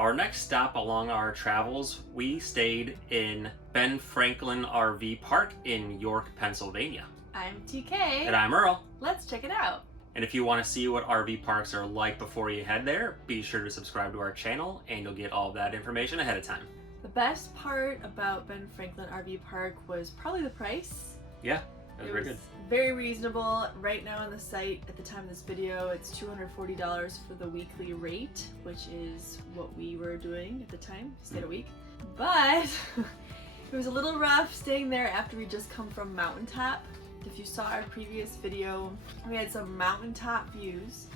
Our next stop along our travels, we stayed in Ben Franklin RV Park in York, Pennsylvania. I'm TK. And I'm Earl. Let's check it out. And if you want to see what RV parks are like before you head there, be sure to subscribe to our channel and you'll get all of that information ahead of time. The best part about Ben Franklin RV Park was probably the price. Yeah, it was very good. Very reasonable. Right now on the site, at the time of this video, it's $240 for the weekly rate, which is what we were doing at the time, stayed a week. But it was a little rough staying there after we just come from Mountaintop. If you saw our previous video, we had some mountaintop views.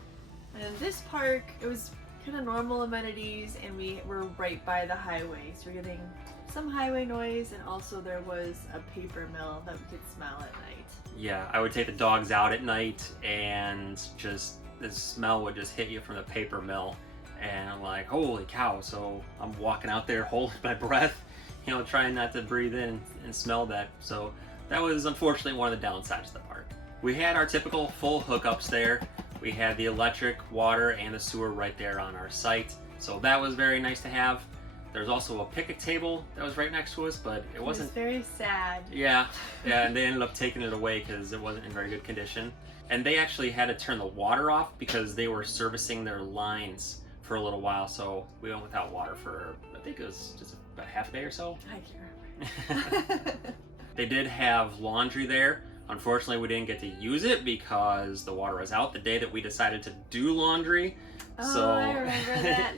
And in this park, it was kind of normal amenities and we were right by the highway. So we're getting some highway noise, and also there was a paper mill that we could smell at night. Yeah, I would take the dogs out at night and just the smell would just hit you from the paper mill. And I'm like, holy cow. So I'm walking out there holding my breath, trying not to breathe in and smell that. So that was unfortunately one of the downsides of the park. We had our typical full hookups there. We had the electric, water, and the sewer right there on our site. So that was very nice to have. There's also a picnic table that was right next to us, but it wasn't... It was very sad. Yeah, and they ended up taking it away because it wasn't in very good condition. And they actually had to turn the water off because they were servicing their lines for a little while. So we went without water for, I think it was just about half a day or so. I can't remember. They did have laundry there. Unfortunately, we didn't get to use it because the water was out the day that we decided to do laundry. Oh, so, I remember that.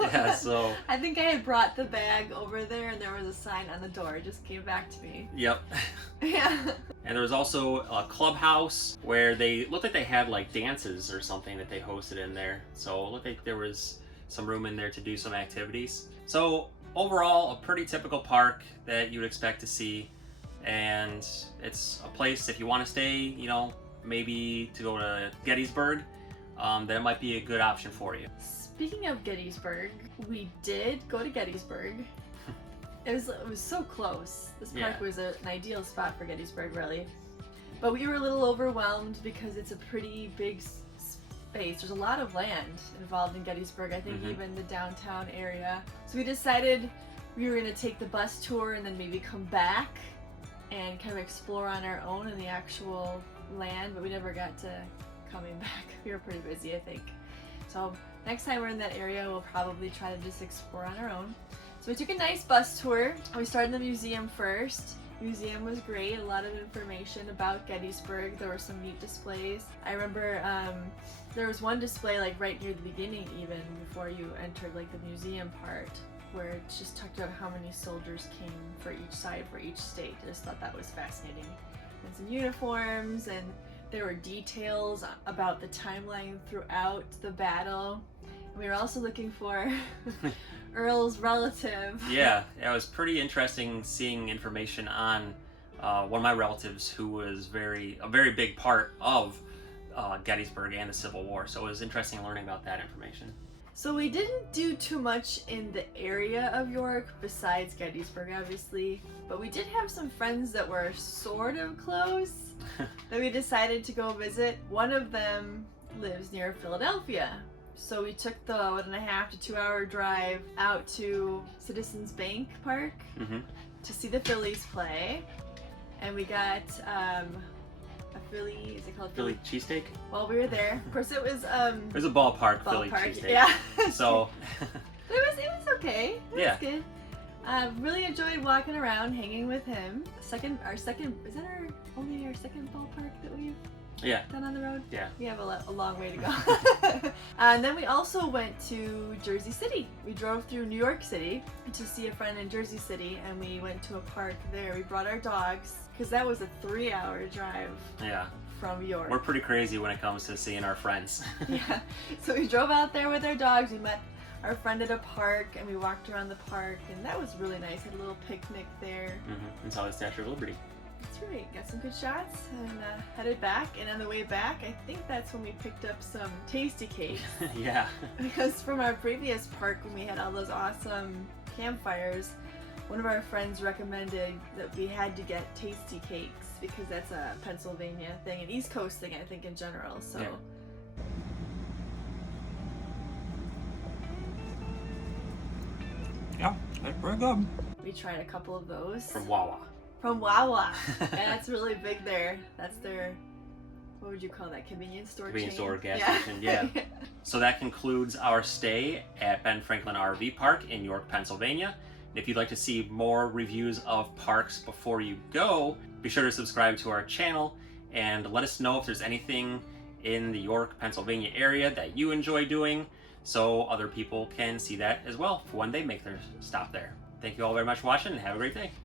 yeah, so... I think I had brought the bag over there and there was a sign on the door. It just came back to me. Yep. Yeah. And there was also a clubhouse where they looked like they had like dances or something that they hosted in there. So it looked like there was some room in there to do some activities. So overall, a pretty typical park that you would expect to see. And it's a place, if you want to stay, maybe to go to Gettysburg, that might be a good option for you. Speaking of Gettysburg, we did go to Gettysburg. It was so close. This park was an ideal spot for Gettysburg, really. But we were a little overwhelmed because it's a pretty big space. There's a lot of land involved in Gettysburg, I think even the downtown area. So we decided we were going to take the bus tour and then maybe come back and kind of explore on our own in the actual land, but we never got to coming back. We were pretty busy, I think. So next time we're in that area, we'll probably try to just explore on our own. So we took a nice bus tour. We started in the museum first. The museum was great, a lot of information about Gettysburg. There were some neat displays. I remember there was one display like right near the beginning, even before you entered like the museum part, where it just talked about how many soldiers came for each side, for each state. I just thought that was fascinating. And some uniforms, and there were details about the timeline throughout the battle. And we were also looking for Earl's relative. Yeah, it was pretty interesting seeing information on one of my relatives who was a very big part of Gettysburg and the Civil War. So it was interesting learning about that information. So we didn't do too much in the area of York besides Gettysburg, obviously, but we did have some friends that were sort of close that we decided to go visit. One of them lives near Philadelphia, so we took the 1.5 to 2 hour drive out to Citizens Bank Park to see the Phillies play, and we got a Philly, is it called Philly cheesesteak? Well, we were there. Of course, it was it was a ballpark Philly cheesesteak. Yeah. So it was okay. It was good. Really enjoyed walking around, hanging with him. Is that our second ballpark that we've done on the road? Yeah. We have a long way to go. And then we also went to Jersey City. We drove through New York City to see a friend in Jersey City, and we went to a park there. We brought our dogs, because that was a 3-hour drive from York. We're pretty crazy when it comes to seeing our friends. Yeah. So we drove out there with our dogs. We met our friend at a park, and we walked around the park, and that was really nice. Had a little picnic there. And saw the Statue of Liberty. That's right. Got some good shots and headed back. And on the way back, I think that's when we picked up some Tasty Kakes. Yeah. Because from our previous park, when we had all those awesome campfires, one of our friends recommended that we had to get Tasty Kakes because that's a Pennsylvania thing, an East Coast thing, I think, in general. So. That's pretty good. We tried a couple of those. From Wawa. From Wawa. And that's really big there. That's their, what would you call that, convenience store Convenience chain? store, gas station, yeah. So that concludes our stay at Ben Franklin RV Park in York, Pennsylvania. If you'd like to see more reviews of parks before you go, be sure to subscribe to our channel and let us know if there's anything in the York, Pennsylvania area that you enjoy doing, so other people can see that as well for when they make their stop there. Thank you all very much for watching and have a great day.